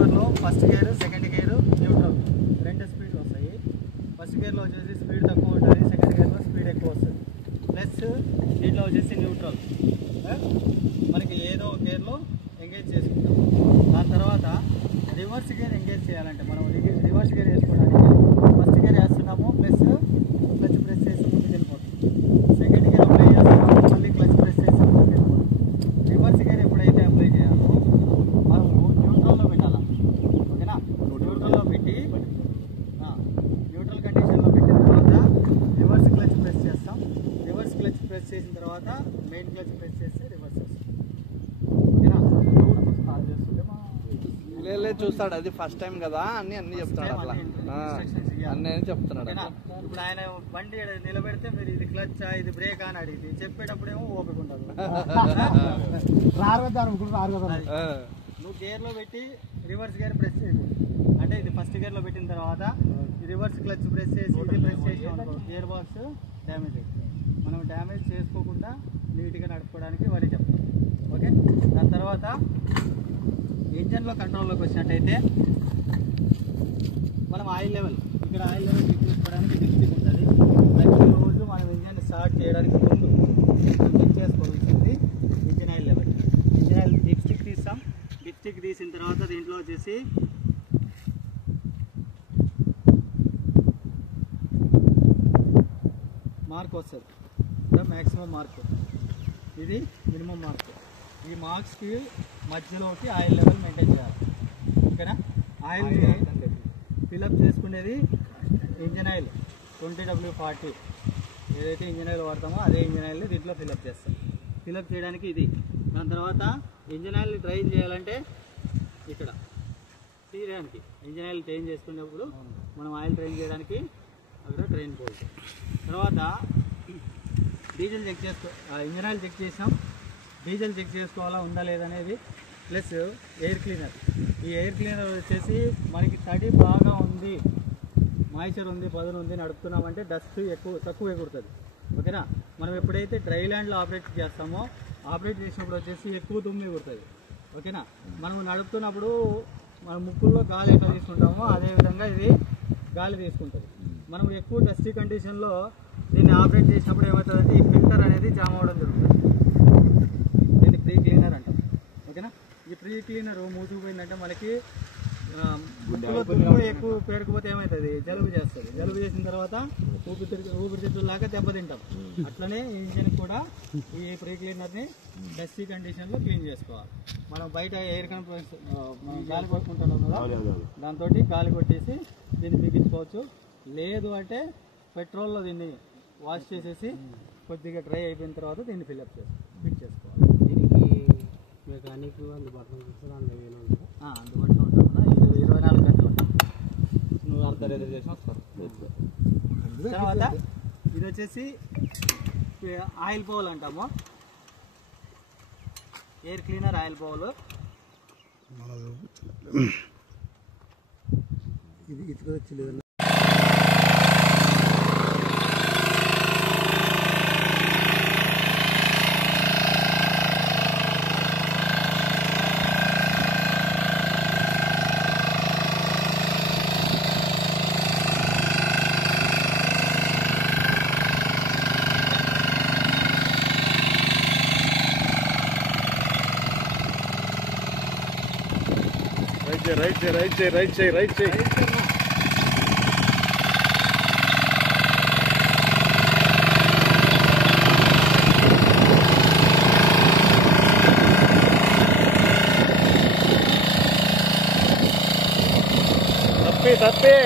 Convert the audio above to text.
లివర్లో first gear, second gear, neutral రెండు స్పీడ్లు వస్తాయి. ఫస్ట్ గేర్లో వచ్చేసి స్పీడ్ తక్కువ ఉంటుంది, సెకండ్ గేర్లో స్పీడ్ ఎక్కువ వస్తుంది. ప్లస్ దీంట్లో వచ్చేసి న్యూట్రల్ మనకి ఏదో గేర్లో ఎంగేజ్ చేసుకుంటాం. దాని తర్వాత రివర్స్ గేర్ ఎంగేజ్ చేయాలంటే మనం రివర్స్ గేర్ వేసుకోవడానికి ఫస్ట్ గేర్ వేస్తున్నాము, ప్లస్ క్లచ్ ప్రెస్ చేసి ముందుకు వెళ్ళిపోతుంది. సెకండ్ గేర్ అప్లై చేస్తున్నాము, మళ్ళీ క్లచ్ ప్రెస్ చేసి ముందుకు వెళ్ళిపోతుంది. రివర్స్ గేర్ ఎప్పుడైతే అప్లై చేయాలో మనము న్యూట్రల్లో పెట్టాలి. ఓకేనా? న్యూట్రల్లో పెట్టి న్యూట్రల్ కండిషన్లో పెట్టిన తర్వాత రివర్స్ క్లచ్ ప్రెస్ చేస్తాం. రివర్స్ క్లచ్ ప్రెస్ చేసిన తర్వాత మెయిన్ క్లచ్ ప్రెస్ చేస్తే రివర్స్ వస్తుంది. చూస్తాడు, అది ఫస్ట్ టైం కదా అన్ని చెప్తాడు, అట్లా అన్నీ చెప్తున్నాడు. ఇప్పుడు ఆయన బండి నిలబెడితే మీరు ఇది క్లచ్ ఇది బ్రేక్ అని అడిగింది, చెప్పేటప్పుడేమో ఓపిక ఉండదు. నువ్వు గేర్లో పెట్టి రివర్స్ గేర్ ప్రెస్ చేయదు అంటే ఇది ఫస్ట్ గేర్లో పెట్టిన తర్వాత రివర్స్ క్లచ్ ప్రెస్ చేసి ఇది ప్రెస్ చేసి గేర్ బాక్స్ డ్యామేజ్ అవుతుంది. మనం డ్యామేజ్ చేసుకోకుండా నీట్గా నడుపుకోవడానికి వరి చెప్తాం. ఓకే, దాని తర్వాత ఇంజన్లో కంట్రోల్లోకి వచ్చినట్టయితే మనం ఆయిల్ లెవెల్ ఇక్కడ ఆయిల్ లెవెల్ చెక్ చేసుకోవడానికి డిస్టిక్ ఉంటుంది. ప్రతిరోజు మనం ఇంజన్ స్టార్ట్ చేయడానికి ముందు మనం చెక్ చేసుకోవాల్సింది engine oil level. Engine oil dipstick తీస్తాం. డిప్స్టిక్ తీసిన తర్వాత దీంట్లో వచ్చేసి మార్క్ వస్తుంది, మ్యాక్సిమం మార్క్, ఇది మినిమం మార్క్. ఈ మార్క్స్కి మధ్యలోకి ఆయిల్ లెవెల్ మెయింటైన్ చేయాలి. ఓకేనా? ఆయిల్ ఫిల్అప్ చేసుకునేది ఇంజన్ ఆయిల్ 20W40 ఏదైతే ఇంజన్ ఆయిల్ వాడతామో అదే ఇంజన్ ఆయిల్ని దీంట్లో ఫిల్అప్ చేస్తాం. ఫిల్అప్ చేయడానికి ఇది. దాని తర్వాత ఇంజన్ ఆయిల్ డ్రైన్ చేయాలంటే ఇక్కడ తీయడానికి ఇంజన్ ఆయిల్ ట్రైన్ చేసుకునేప్పుడు మనం ఆయిల్ ట్రైన్ చేయడానికి అక్కడ ట్రైన్ పోతుంది. తర్వాత diesel check engine oil check చేసాం, డీజిల్ చెక్ చేసుకోవాలా ఉందా లేదనేది, ప్లస్ ఎయిర్ క్లీనర్. ఈ ఎయిర్ క్లీనర్ వచ్చేసి మనకి తడి బాగా ఉంది, మాయిశ్చర్ ఉంది, పదును ఉంది, నడుపుతున్నామంటే డస్ట్ తక్కువ ఎగురుతుంది. ఓకేనా? మనం ఎప్పుడైతే డ్రై ల్యాండ్లో ఆపరేట్ చేస్తామో ఆపరేట్ చేసినప్పుడు వచ్చేసి ఎక్కువ దుమ్ము ఎగురుతుంది. ఓకేనా? మనం నడుపుతున్నప్పుడు మన ముక్కుల్లో గాలి ఎట్లా తీసుకుంటామో అదేవిధంగా ఇది గాలి తీసుకుంటుంది. మనం ఎక్కువ డస్టీ కండిషన్లో దీన్ని ఆపరేట్ చేసినప్పుడు ఏమవుతుందంటే ఈ ఫిల్టర్ అనేది జామ్ అవ్వడం జరుగుతుంది. దీన్ని ప్రీ క్లీనర్ అంటాం. ఓకేనా? ఈ ప్రీ క్లీనర్ మూసుకుపోయిందంటే మనకి ముక్కులో దుమ్ము ఎక్కువ పేరుకుపోతే ఏమవుతుంది, జలుబు చేస్తుంది. జలుబు చేసిన తర్వాత ఊపిరితిత్తులాగా దెబ్బతింటాం. అట్లనే ఇంజిన్ కూడా ఈ ప్రీ క్లీనర్ని డస్టీ కండిషన్లో క్లీన్ చేసుకోవాలి. మనం బయట ఎయిర్ కంప్రెసర్ గాలి కొట్టుకుంటున్నాం కదా, దాంతో గాలి కొట్టేసి దీన్ని బిగించుకోవచ్చు. లేదు అంటే పెట్రోల్లో దీన్ని వాష్ చేసేసి కొద్దిగా డ్రై అయిపోయిన తర్వాత దీన్ని ఫిట్ చేసుకోవాలి. దీనికి మెకానిక్ అందుబాటులో అందుబాటులో ఉంటాం కదా, 24 గంటలు ఉంటాం. నువ్వు అంత రిజర్వ్ చేసిన వస్తారు. తర్వాత ఇది వచ్చేసి ఆయిల్ బౌల్ అంటాము, ఎయిర్ క్లీనర్ ఆయిల్ బౌల్. ఇది ఇటుక వచ్చి రైట్ చేయి. తప్పే